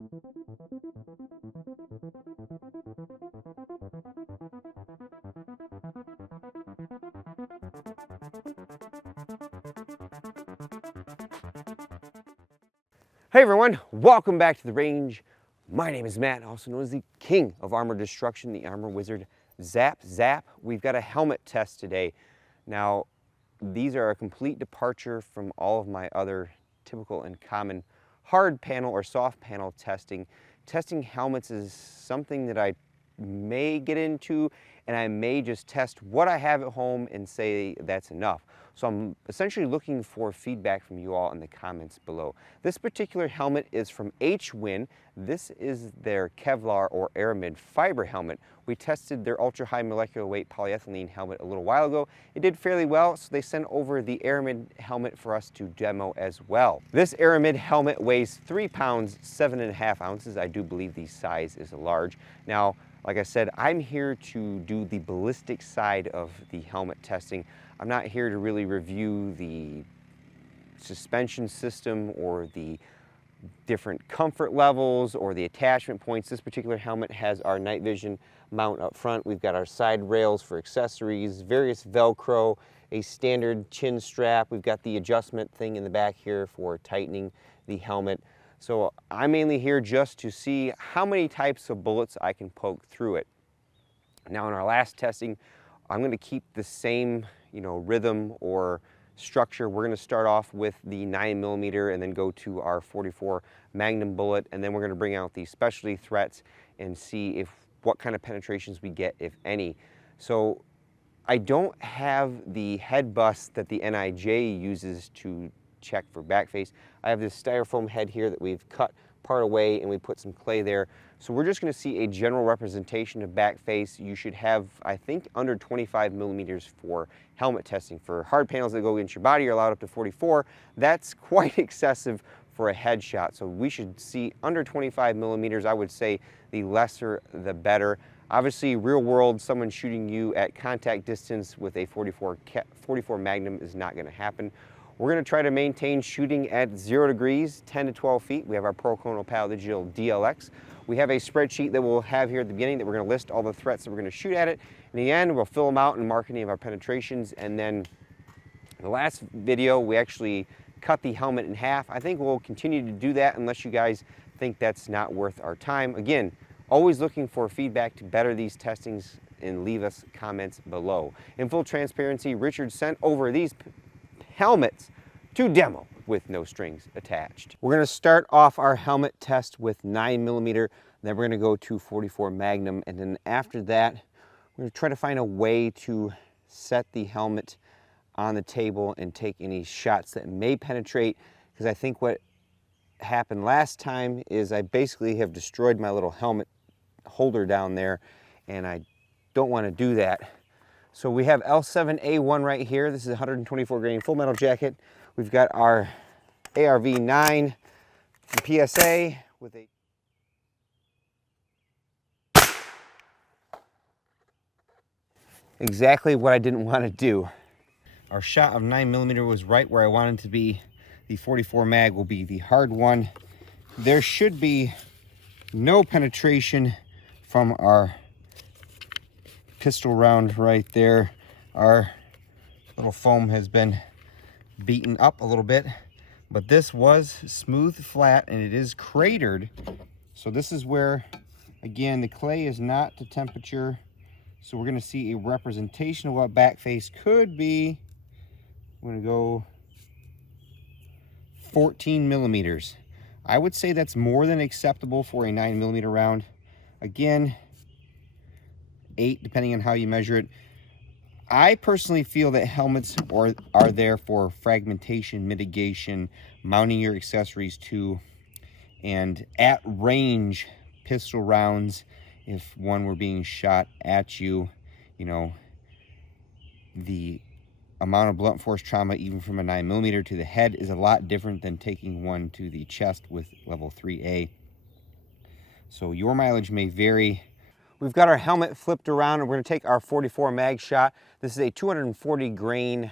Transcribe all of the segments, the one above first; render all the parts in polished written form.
Hey everyone, welcome back to the range. My name is Matt, also known as the King of Armor Destruction, the Armor Wizard. Zap, zap. We've got a helmet test today. Now, these are a complete departure from all of my other typical and common hard panel or soft panel testing. Testing helmets is something that I may get into, and I may just test what I have at home and say that's enough. So I'm essentially looking for feedback from you all in the comments below. This particular helmet is from HWin. This is their Kevlar or Aramid fiber helmet. We tested their ultra high molecular weight polyethylene helmet a little while ago. It did fairly well, so they sent over the Aramid helmet for us to demo as well. This Aramid helmet weighs 3 pounds, 7.5 ounces. I do believe the size is large. Now, like I said, I'm here to do the ballistic side of the helmet testing. I'm not here to really review the suspension system or the different comfort levels or the attachment points. This particular helmet has our night vision mount up front. We've got our side rails for accessories, various Velcro, a standard chin strap. We've got the adjustment thing in the back here for tightening the helmet. So I'm mainly here just to see how many types of bullets I can poke through it. Now in our last testing, I'm going to keep the same, rhythm or structure. We're going to start off with the 9mm and then go to our 44 Magnum bullet, and then we're going to bring out the specialty threats and see what kind of penetrations we get, if any. So I don't have the head bust that the NIJ uses to check for backface. I have this styrofoam head here that we've cut part away and we put some clay there. So we're just going to see a general representation of backface. You should have, I think, under 25mm for helmet testing. For hard panels that go against your body, you're allowed up to 44. That's quite excessive for a headshot. So we should see under 25mm. I would say the lesser the better. Obviously, real world, someone shooting you at contact distance with a 44 Magnum is not going to happen. We're going to try to maintain shooting at 0 degrees, 10 to 12 feet. We have our Pro Pal Digital DLX. We have a spreadsheet that we'll have here at the beginning that we're going to list all the threats that we're going to shoot at it. In the end, we'll fill them out and mark any of our penetrations. And then the last video, we actually cut the helmet in half. I think we'll continue to do that unless you guys think that's not worth our time. Again, always looking for feedback to better these testings and leave us comments below. In full transparency, Richard sent over these helmets to demo with no strings attached. We're going to start off our helmet test with 9mm, then we're going to go to 44 Magnum, and then after that we're going to try to find a way to set the helmet on the table and take any shots that may penetrate, because I think what happened last time is I basically have destroyed my little helmet holder down there, and I don't want to do that. So we have L7A1 right here. This is a 124 grain full metal jacket. We've got our ARV9 PSA with a exactly what I didn't want to do. Our shot of 9mm was right where I wanted to be. The 44 mag will be the hard one. There should be no penetration from our pistol round right there. Our little foam has been beaten up a little bit, but this was smooth flat and it is cratered. So this is where, again, the clay is not to temperature. So we're going to see a representation of what backface could be. I'm going to go 14mm. I would say that's more than acceptable for a 9mm round. Again, 8 depending on how you measure it. I personally feel that helmets are there for fragmentation, mitigation, mounting your accessories to, and at range pistol rounds. If one were being shot at you, the amount of blunt force trauma even from a 9mm to the head is a lot different than taking one to the chest with level 3A. So your mileage may vary. We've got our helmet flipped around and we're going to take our 44 mag shot. This is a 240 grain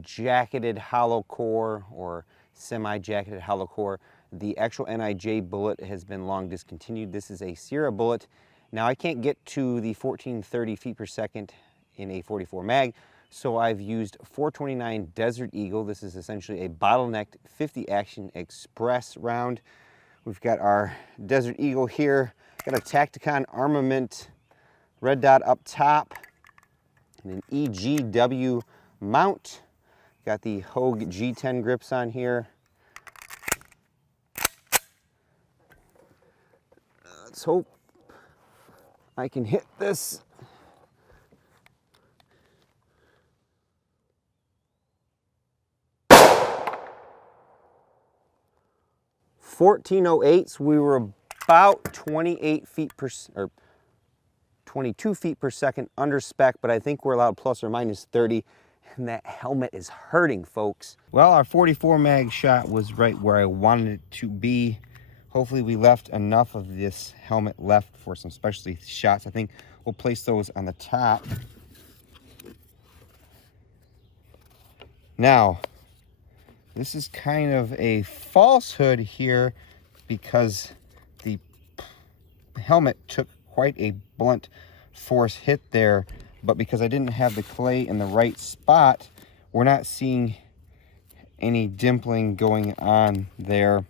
jacketed hollow core or semi-jacketed hollow core. The actual NIJ bullet has been long discontinued. This is a Sierra bullet. Now I can't get to the 1430 feet per second in a 44 mag, so I've used 429 Desert Eagle. This is essentially a bottlenecked 50 action express round. We've got our Desert Eagle here, got a Tacticon armament red dot up top, and an EGW mount. Got the Hogue G10 grips on here. Let's hope I can hit this. .1408, we were about 28 feet per, or 22 feet per second under spec, but I think we're allowed plus or minus 30, and that helmet is hurting, folks. Well, our 44 mag shot was right where I wanted it to be. Hopefully we left enough of this helmet left for some specialty shots. I think we'll place those on the top. Now, this is kind of a falsehood here because the helmet took quite a blunt force hit there, but because I didn't have the clay in the right spot, we're not seeing any dimpling going on there.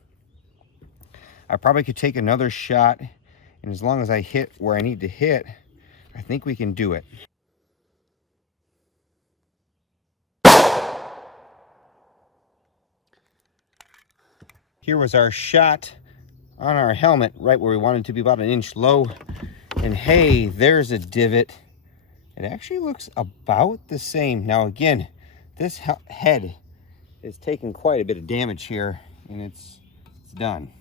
I probably could take another shot, and as long as I hit where I need to hit, I think we can do it. Here was our shot on our helmet, right where we wanted to be, about an inch low. And hey, there's a divot. It actually looks about the same. Now again, this head is taking quite a bit of damage here, and it's done.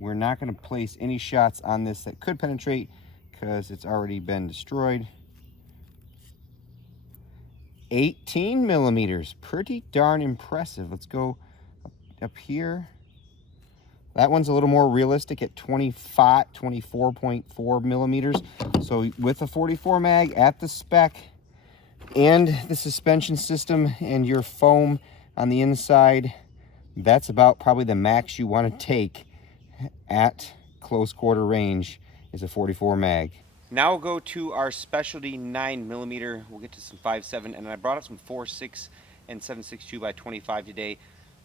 We're not going to place any shots on this that could penetrate because it's already been destroyed. 18 millimeters, pretty darn impressive. Let's go up here. That one's a little more realistic at 24.4 millimeters. So with a 44 mag at the spec and the suspension system and your foam on the inside, that's about probably the max you want to take at close quarter range is a 44 mag. Now we'll go to our specialty 9mm. We'll get to some 5.7, and I brought up some 4.6 and 7.62 by 25 today.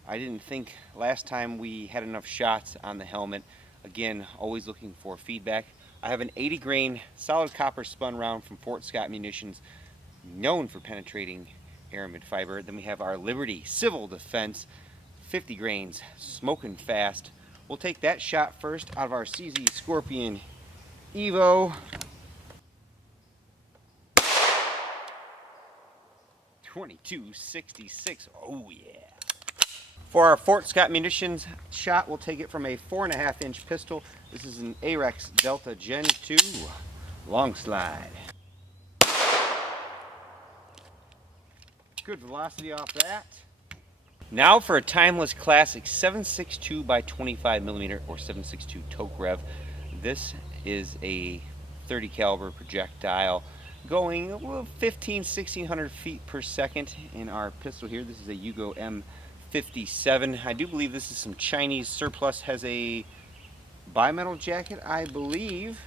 I didn't think last time we had enough shots on the helmet. Again, always looking for feedback. I have an 80 grain solid copper spun round from Fort Scott Munitions, known for penetrating Aramid fiber. Then we have our Liberty Civil Defense 50 grains, smoking fast. We'll take that shot first out of our CZ Scorpion Evo. .2266, oh yeah. For our Fort Scott Munitions shot, we'll take it from a 4.5 inch pistol. This is an AREX Delta Gen 2 long slide. Good velocity off that. Now for a timeless classic 7.62 by 25mm or 7.62 Toke Rev. This is a 30 caliber projectile going 1,500–1,600 feet per second in our pistol here. This is a Yugo M57. I do believe this is some Chinese surplus. Has a bimetal jacket, I believe.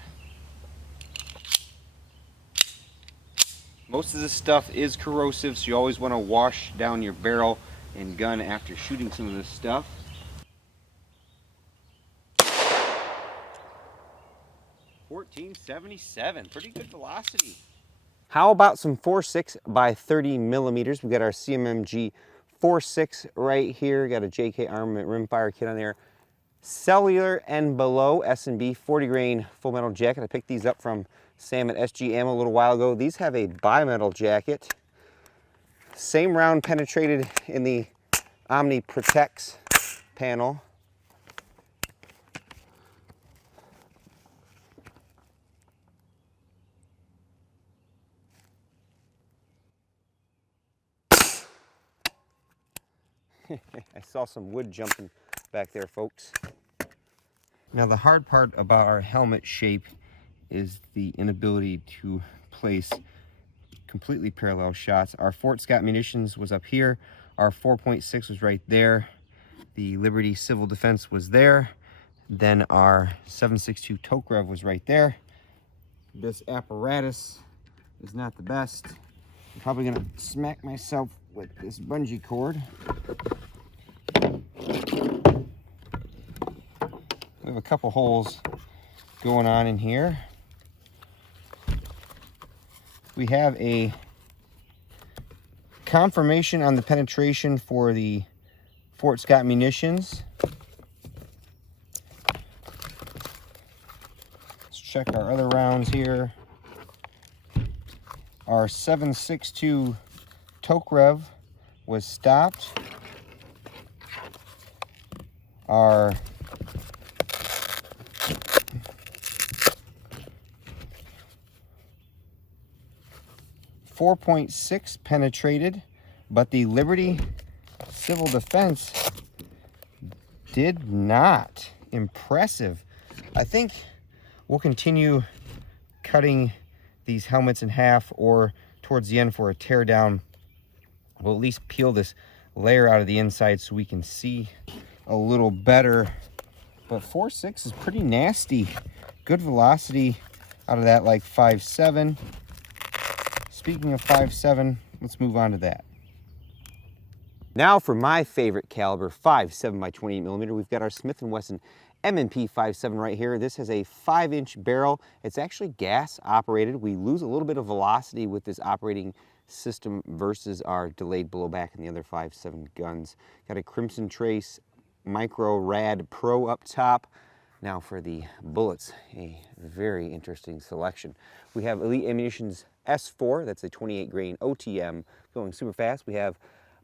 Most of this stuff is corrosive, so you always want to wash down your barrel and gun after shooting some of this stuff. .1477, pretty good velocity. How about some 4.6 by 30mm? We got our CMMG 4.6 right here. Got a JK Armament rimfire kit on there. Cellular and below S&B 40 grain full metal jacket. I picked these up from Sam at SG Ammo a little while ago. These have a bimetal jacket. Same round penetrated in the Omni Protects panel. I saw some wood jumping back there, folks. Now the hard part about our helmet shape is the inability to place completely parallel shots. Our Fort Scott Munitions was up here. Our 4.6 was right there. The Liberty Civil Defense was there. Then our 7.62 toke rev was right there. This apparatus is not the best. I'm probably gonna smack myself with this bungee cord. We have a couple holes going on in here. We have a confirmation on the penetration for the Fort Scott munitions. Let's check our other rounds here. Our 7.62 toke rev was stopped. Our 4.6 penetrated, but the Liberty Civil Defense did not. Impressive. I think we'll continue cutting these helmets in half, or towards the end for a tear down. We'll at least peel this layer out of the inside so we can see a little better. But 4.6 is pretty nasty. Good velocity out of that, like 5.7. Speaking of 5.7, let's move on to that. Now for my favorite caliber, 5.7 by 28 millimeter. We've got our Smith & Wesson M&P 5.7 right here. This has a 5-inch barrel. It's actually gas operated. We lose a little bit of velocity with this operating system versus our delayed blowback and the other 5.7 guns. Got a Crimson Trace Micro Rad Pro up top. Now for the bullets, a very interesting selection. We have Elite Ammunition's S4, that's a 28 grain OTM going super fast. We have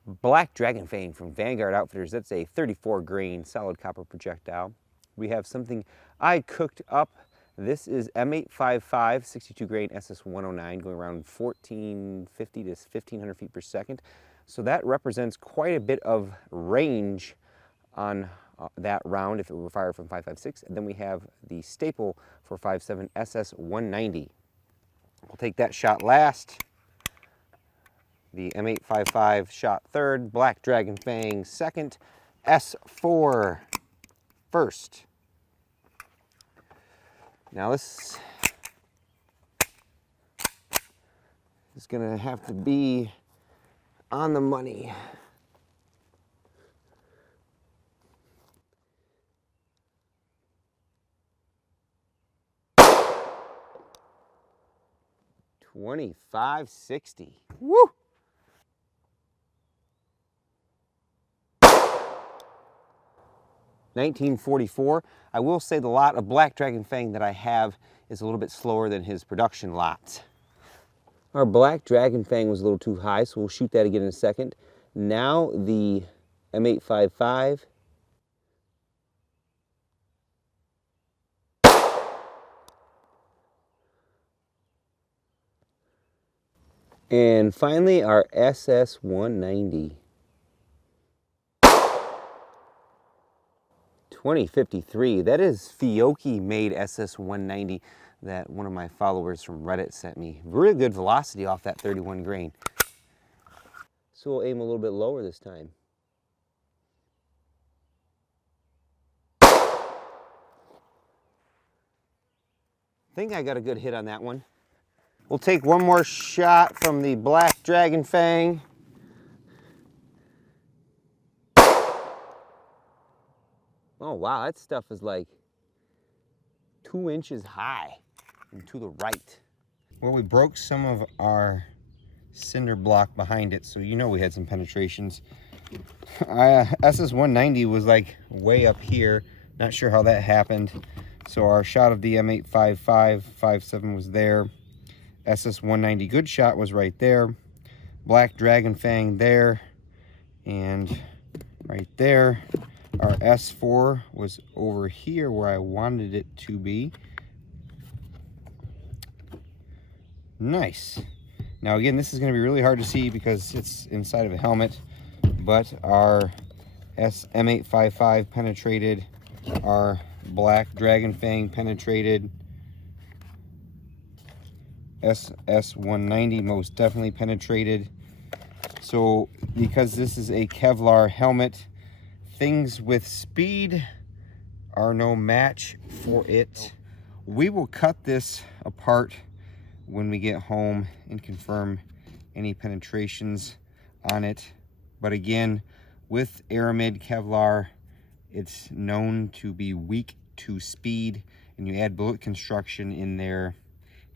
Black Dragon Fang from Vanguard Outfitters. That's a 34 grain solid copper projectile. We have something I cooked up. This is M855 62 grain SS109 going around 1450 to 1500 feet per second. So that represents quite a bit of range on that round if it were fired from 5.56. And then we have the staple for 5.7 SS190. We'll take that shot last. The M855 shot third, Black Dragon Fang second, S4 first. Now this is gonna have to be on the money. $25.60. Woo! $19.44. I will say the lot of Black Dragon Fang that I have is a little bit slower than his production lots. Our Black Dragon Fang was a little too high, so we'll shoot that again in a second. Now the M855. And finally, our SS190. 2053. That is Fiocchi made SS190 that one of my followers from Reddit sent me. Really good velocity off that 31 grain. So we'll aim a little bit lower this time. I think I got a good hit on that one. We'll take one more shot from the Black Dragon Fang. Oh wow, that stuff is like 2 inches high and to the right. Well, we broke some of our cinder block behind it, so you know we had some penetrations. SS190 was like way up here. Not sure how that happened. So our shot of the M855, 5.7 was there. SS190 good shot was right there. Black Dragon Fang there. And right there. Our S4 was over here where I wanted it to be. Nice. Now again, this is going to be really hard to see because it's inside of a helmet, but our M855 penetrated, our Black Dragon Fang penetrated, SS190 most definitely penetrated. So because this is a Kevlar helmet, things with speed are no match for it. We will cut this apart when we get home and confirm any penetrations on it. But again, with Aramid Kevlar, it's known to be weak to speed, and you add bullet construction in there,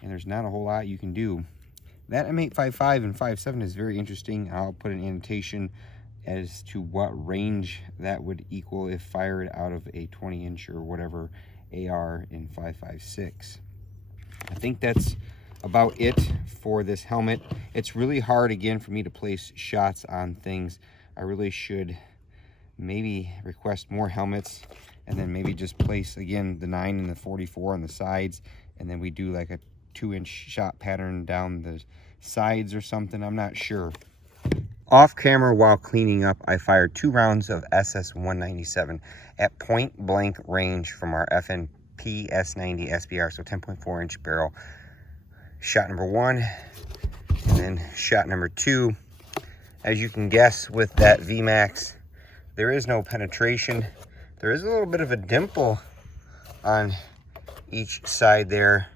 and there's not a whole lot you can do. That M855 and 57 is very interesting. I'll put an annotation as to what range that would equal if fired out of a 20-inch or whatever AR in 5.56. I think that's about it for this helmet. It's really hard, again, for me to place shots on things. I really should maybe request more helmets, and then maybe just place, again, the 9 and the 44 on the sides, and then we do like a 2-inch shot pattern down the sides or something. I'm not sure. Off camera, while cleaning up, I fired 2 rounds of SS-197 at point blank range from our FNP S90 SBR, so 10.4 inch barrel. Shot number 1, and then shot number 2. As you can guess, with that VMAX, there is no penetration. There is a little bit of a dimple on each side there,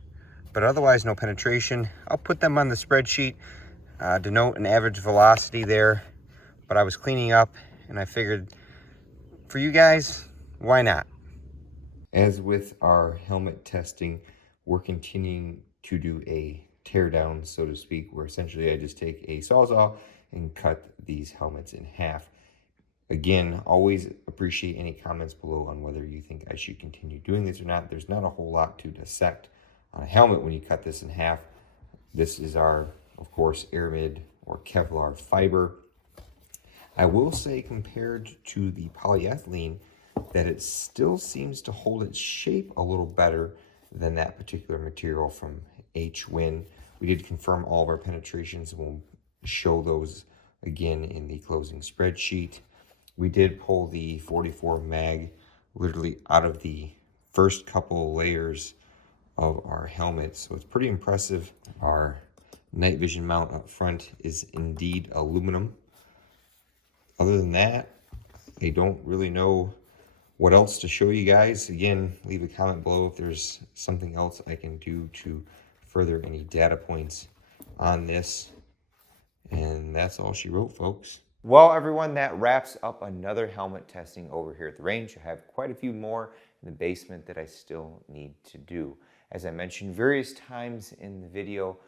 but otherwise no penetration. I'll put them on the spreadsheet, denote an average velocity there, but I was cleaning up and I figured for you guys, why not? As with our helmet testing, we're continuing to do a tear down, so to speak, where essentially I just take a sawzall and cut these helmets in half. Again, always appreciate any comments below on whether you think I should continue doing this or not. There's not a whole lot to dissect on a helmet when you cut this in half. This is our, of course, Aramid or Kevlar fiber. I will say, compared to the polyethylene, that it still seems to hold its shape a little better than that particular material from HWin. We did confirm all of our penetrations, and we'll show those again in the closing spreadsheet. We did pull the 44 mag literally out of the first couple layers of our helmet, so it's pretty impressive. Our night vision mount up front is indeed aluminum. Other than that, I don't really know what else to show you guys. Again, leave a comment below if there's something else I can do to further any data points on this. And that's all she wrote, folks. Well, everyone, that wraps up another helmet testing over here at the range. I have quite a few more in the basement that I still need to do. As I mentioned various times in the video,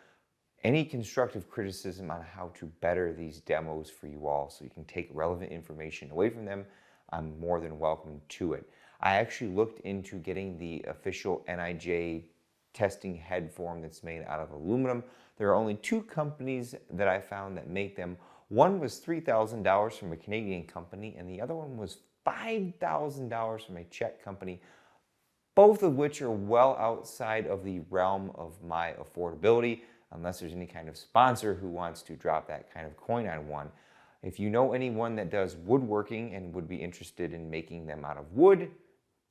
any constructive criticism on how to better these demos for you all so you can take relevant information away from them, I'm more than welcome to it. I actually looked into getting the official NIJ testing head form that's made out of aluminum. There are only 2 companies that I found that make them. One was $3,000 from a Canadian company, and the other one was $5,000 from a Czech company, both of which are well outside of the realm of my affordability, unless there's any kind of sponsor who wants to drop that kind of coin on one. If you know anyone that does woodworking and would be interested in making them out of wood,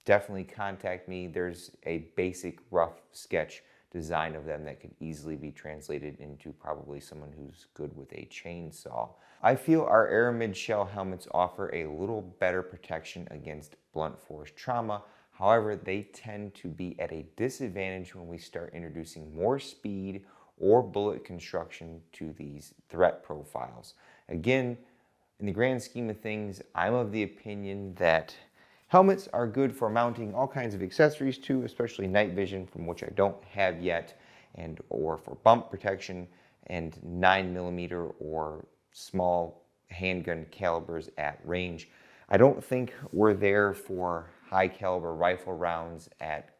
definitely contact me. There's a basic rough sketch design of them that could easily be translated into probably someone who's good with a chainsaw. I feel our Aramid shell helmets offer a little better protection against blunt force trauma. However, they tend to be at a disadvantage when we start introducing more speed or bullet construction to these threat profiles. Again, in the grand scheme of things, I'm of the opinion that helmets are good for mounting all kinds of accessories too, especially night vision, from which I don't have yet, and or for bump protection and 9mm or small handgun calibers at range. I don't think we're there for high caliber rifle rounds at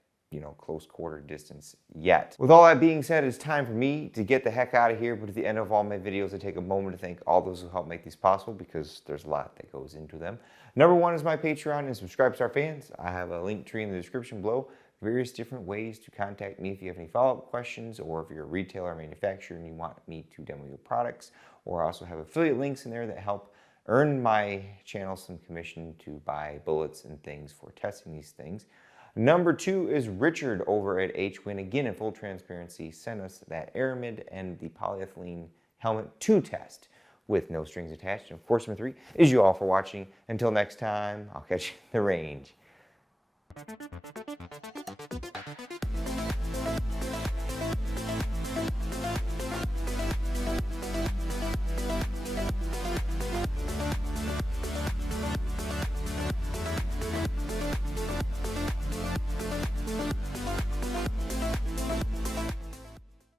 close quarter distance yet. With all that being said, it's time for me to get the heck out of here, but at the end of all my videos, I take a moment to thank all those who help make these possible, because there's a lot that goes into them. Number 1 is my Patreon and Subscribe Star fans. I have a link tree in the description below, various different ways to contact me if you have any follow-up questions, or if you're a retailer or manufacturer and you want me to demo your products. Or I also have affiliate links in there that help earn my channel some commission to buy bullets and things for testing these things. Number 2 is Richard over at HWin. Again, in full transparency, sent us that Aramid and the polyethylene helmet to test. with no strings attached. Enforcement 3 is you all for watching. Until next time, I'll catch you in the range.